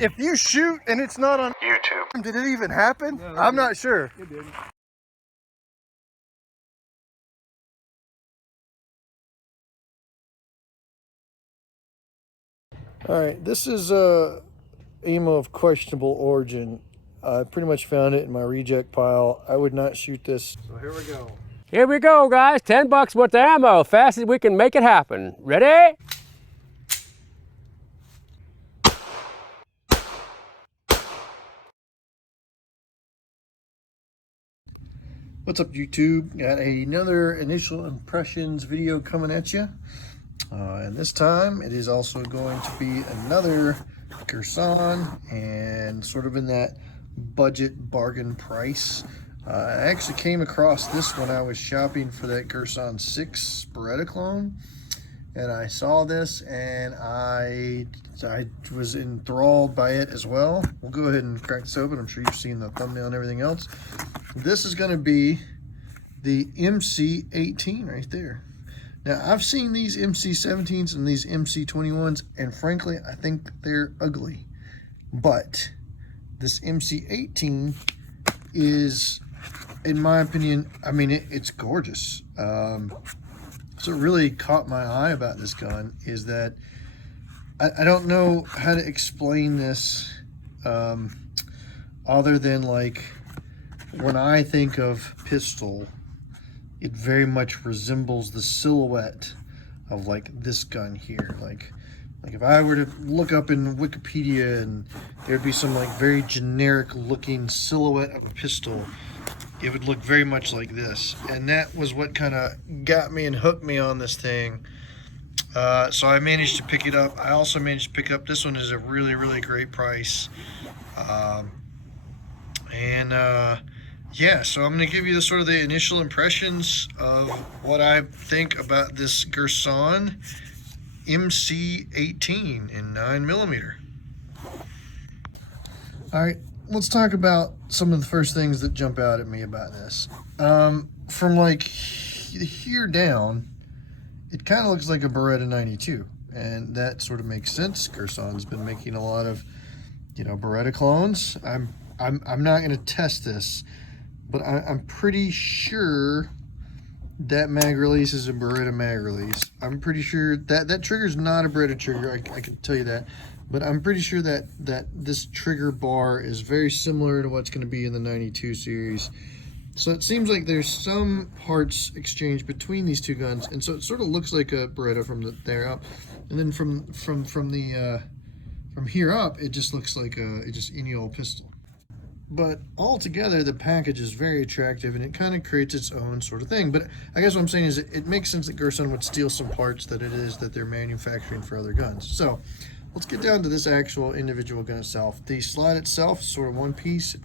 if you shoot and it's not on YouTube, did it even happen? No, I'm not sure. It didn't. All right, this is a ammo of questionable origin. I pretty much found it in my reject pile. I would not shoot this. So here we go. Here we go, guys. 10 bucks worth of ammo. Fast as we can make it happen. Ready? What's up, YouTube? Got another initial impressions video coming at you. And this time it is also going to be another Girsan, and sort of in that budget bargain price. I actually came across this when I was shopping for that Girsan 6 Beretta clone, and I saw this and I was enthralled by it as well. We'll go ahead and crack this open. I'm sure you've seen the thumbnail and everything else. This is going to be the MC18 right there. Now, I've seen these MC17s and these MC21s, and frankly, I think they're ugly. But this MC18 is, in my opinion, I mean, it's gorgeous. So what really caught my eye about this gun is that I don't know how to explain this other than, like, when I think of pistol, it very much resembles the silhouette of, like, this gun here. Like if I were to look up in Wikipedia and there'd be some, like, very generic looking silhouette of a pistol, it would look very much like this. And that was what kind of got me and hooked me on this thing. So I managed to pick it up. I also managed to pick up, this one is a really, really great price. Yeah, so I'm going to give you the sort of the initial impressions of what I think about this Girsan MC18 in 9mm. All right, let's talk about some of the first things that jump out at me about this. From like here down, it kind of looks like a Beretta 92, and that sort of makes sense. Girsan's been making a lot of, you know, Beretta clones. I'm not going to test this, but I'm pretty sure that mag release is a Beretta mag release. I'm pretty sure that trigger's not a Beretta trigger. I can tell you that. But I'm pretty sure that this trigger bar is very similar to what's going to be in the 92 series. So it seems like there's some parts exchange between these two guns, and so it sort of looks like a Beretta from there up, and then from here up, it just looks like any old pistol. But altogether, the package is very attractive, and it kind of creates its own sort of thing. But I guess what I'm saying is it makes sense that Girsan would steal some parts that they're manufacturing for other guns. So let's get down to this actual individual gun itself. The slide itself is sort of one piece.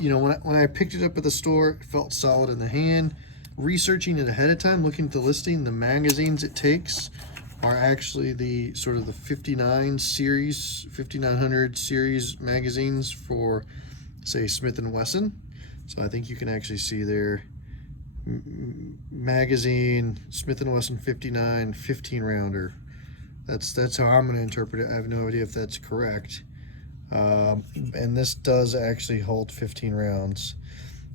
You know, when I picked it up at the store, it felt solid in the hand. Researching it ahead of time, looking at the listing, the magazines it takes are actually the sort of the 59 series, 5900 series magazines for, say, Smith & Wesson. So I think you can actually see their magazine, Smith & Wesson 59 15 rounder. That's how I'm going to interpret it. I have no idea if that's correct. And this does actually hold 15 rounds.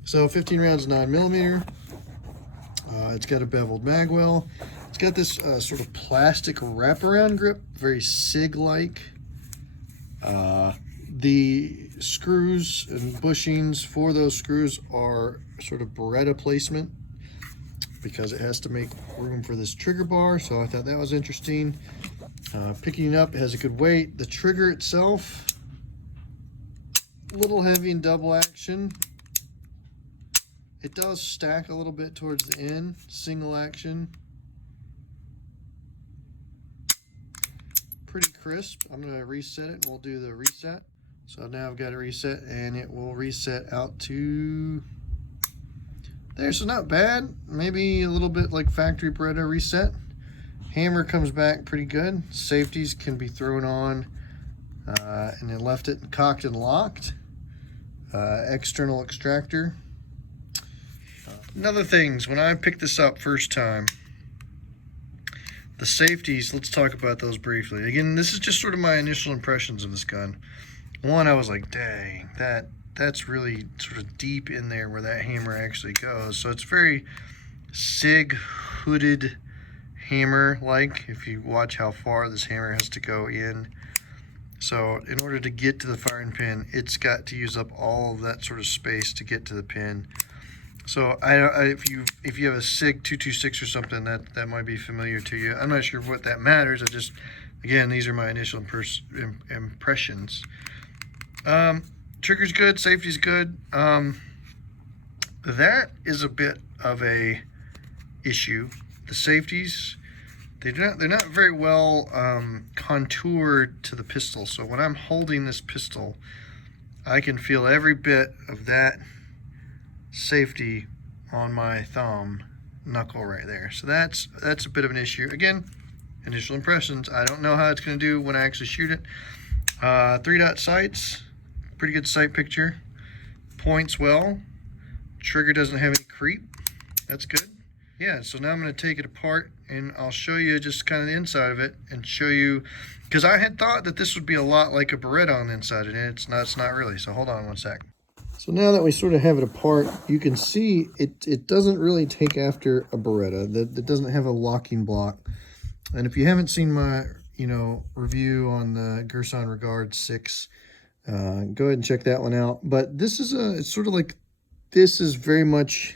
So 15 rounds, 9mm. It's got a beveled mag well. It's got this sort of plastic wraparound grip, very SIG-like. The screws and bushings for those screws are sort of Beretta placement because it has to make room for this trigger bar, so I thought that was interesting. Picking it up, it has a good weight. The trigger itself, a little heavy in double action. It does stack a little bit towards the end. Single action, pretty crisp. I'm going to reset it and we'll do the reset. So now I've got it reset and it will reset out to there. So not bad. Maybe a little bit like factory Beretta reset. Hammer comes back pretty good. Safeties can be thrown on, and then left it cocked and locked. External extractor. Another things, when I picked this up first time, The safeties, let's talk about those briefly. Again, this is just sort of my initial impressions of this gun. One, I was like, dang, that's really sort of deep in there where that hammer actually goes. So it's very SIG hooded hammer like, if you watch how far this hammer has to go in. So in order to get to the firing pin, it's got to use up all of that sort of space to get to the pin. So if you have a SIG 226 or something, that might be familiar to you. I'm not sure what that matters. Again, these are my initial impressions. Trigger's good, safety's good. That is a bit of a issue. The safeties, they're not very well contoured to the pistol. So when I'm holding this pistol, I can feel every bit of that safety on my thumb knuckle right there. So that's a bit of an issue. Again, initial impressions. I don't know how it's going to do when I actually shoot it. 3-dot sights, pretty good sight picture. Points well. Trigger doesn't have any creep. That's good. Yeah, so now I'm going to take it apart and I'll show you just kind of the inside of it and show you, because I had thought that this would be a lot like a Beretta on the inside, and it's not really. So hold on one sec. So now that we sort of have it apart, you can see it doesn't really take after a Beretta. That doesn't have a locking block. And if you haven't seen my review on the Girsan Regard 6, go ahead and check that one out. But this is it's sort of like, this is very much,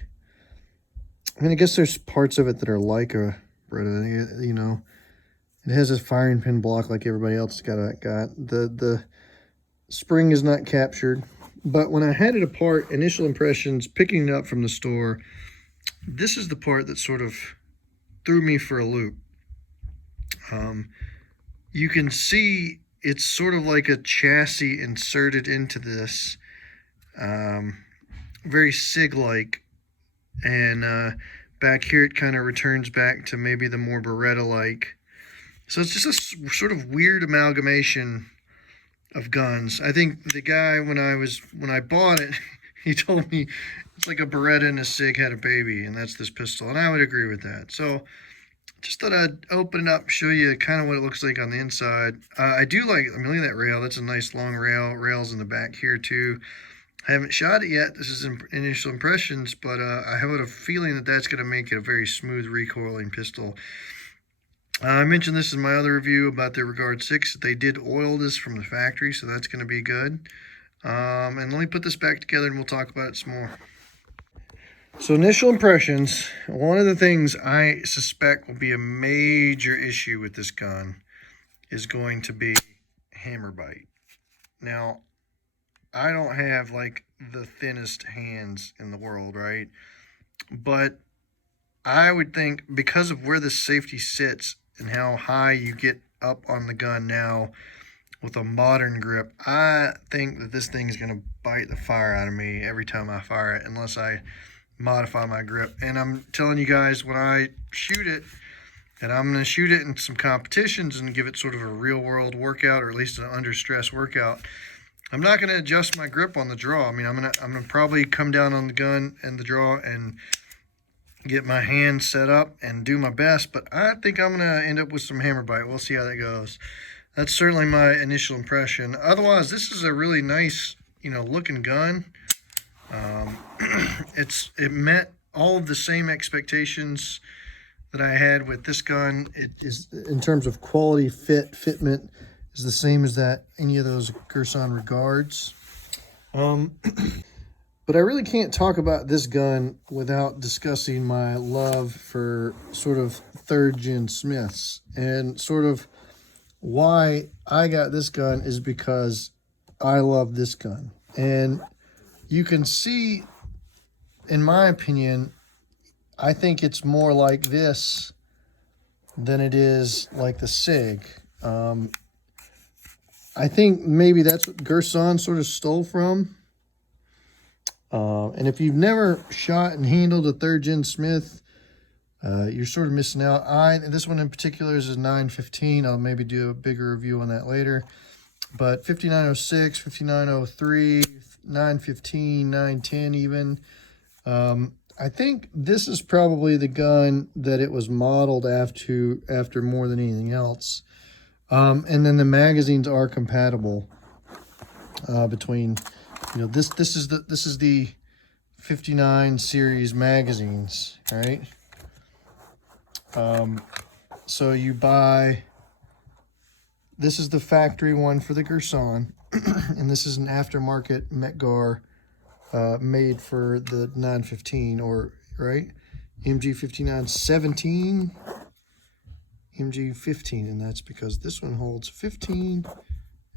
I mean, I guess there's parts of it that are like a Beretta. It has a firing pin block like everybody else got. The spring is not captured. But when I had it apart, initial impressions, picking it up from the store, this is the part that sort of threw me for a loop. You can see it's sort of like a chassis inserted into this, very SIG-like, and back here it kind of returns back to maybe the more Beretta-like. So it's just a sort of weird amalgamation of guns. I think the guy, when I bought it, he told me it's like a Beretta and a SIG had a baby, and that's this pistol, and I would agree with that. So just thought I'd open it up, show you kind of what it looks like on the inside. I do like, I mean, look at that rail. That's a nice long rail. Rails in the back here too. I haven't shot it yet. This is initial impressions, but I have a feeling that that's going to make it a very smooth recoiling pistol. I mentioned this in my other review about the Regard 6. They did oil this from the factory, so that's going to be good. And let me put this back together and we'll talk about it some more. So initial impressions, one of the things I suspect will be a major issue with this gun is going to be hammer bite. Now, I don't have like the thinnest hands in the world, right? But I would think, because of where the safety sits and how high you get up on the gun now with a modern grip, I think that this thing is going to bite the fire out of me every time I fire it, unless I modify my grip. And I'm telling you guys, when I shoot it, and I'm going to shoot it in some competitions and give it sort of a real world workout, or at least an under stress workout, I'm not going to adjust my grip on the draw. I mean, I'm going to probably come down on the gun and the draw and get my hand set up and do my best, but I think I'm going to end up with some hammer bite. We'll see how that goes. That's certainly my initial impression. Otherwise, this is a really nice, looking gun. It met all of the same expectations that I had with this gun. It is, in terms of quality, fitment, is the same as that any of those Girsan Regards. But I really can't talk about this gun without discussing my love for sort of third-gen Smiths. And sort of why I got this gun is because I love this gun. And you can see, in my opinion, I think it's more like this than it is like the SIG. I think maybe that's what Girsan sort of stole from. And if you've never shot and handled a third-gen Smith, you're sort of missing out. This one in particular is a 915. I'll maybe do a bigger review on that later. But 5906, 5903, 915, 910 even. I think this is probably the gun that it was modeled after more than anything else. And then the magazines are compatible between, you know, this is the 59 series magazines, right? So you buy, this is the factory one for the Girsan, and this is an aftermarket Mecgar made for the 915, or right, MG59 17, MG15, and that's because this one holds 15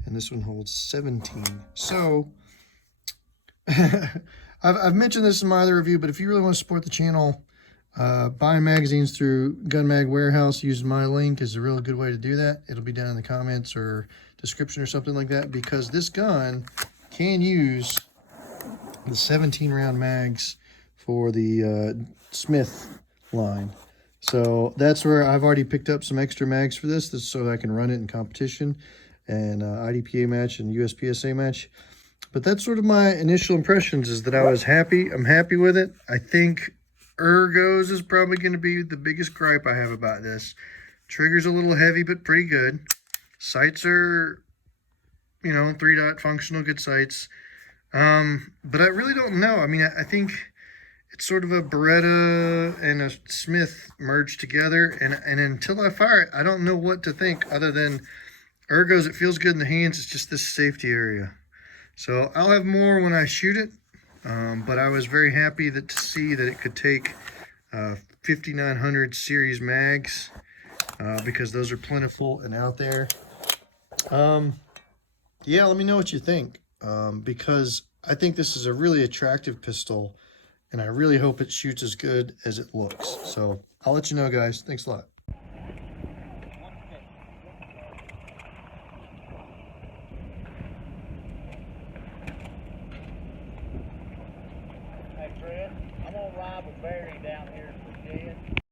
and this one holds 17. So I've mentioned this in my other review, but if you really want to support the channel, buying magazines through Gun Mag Warehouse using my link is a really good way to do that. It'll be down in the comments or description or something like that, because this gun can use the 17 round mags for the Smith line. So that's where I've already picked up some extra mags for this so I can run it in competition and IDPA match and USPSA match. But that's sort of my initial impressions, is that I was happy. I'm happy with it. I think ergos is probably going to be the biggest gripe I have about this. Trigger's a little heavy, but pretty good. Sights are, you know, 3-dot functional, good sights. But I really don't know. I mean, I think it's sort of a Beretta and a Smith merged together. And until I fire it, I don't know what to think other than ergos. It feels good in the hands. It's just this safety area. So I'll have more when I shoot it. But I was very happy to see that it could take 5900 series mags, because those are plentiful and out there. Yeah, let me know what you think, because I think this is a really attractive pistol, and I really hope it shoots as good as it looks. So I'll let you know, guys. Thanks a lot. Hey, Fred, I'm gonna ride with Barry down here for Jed.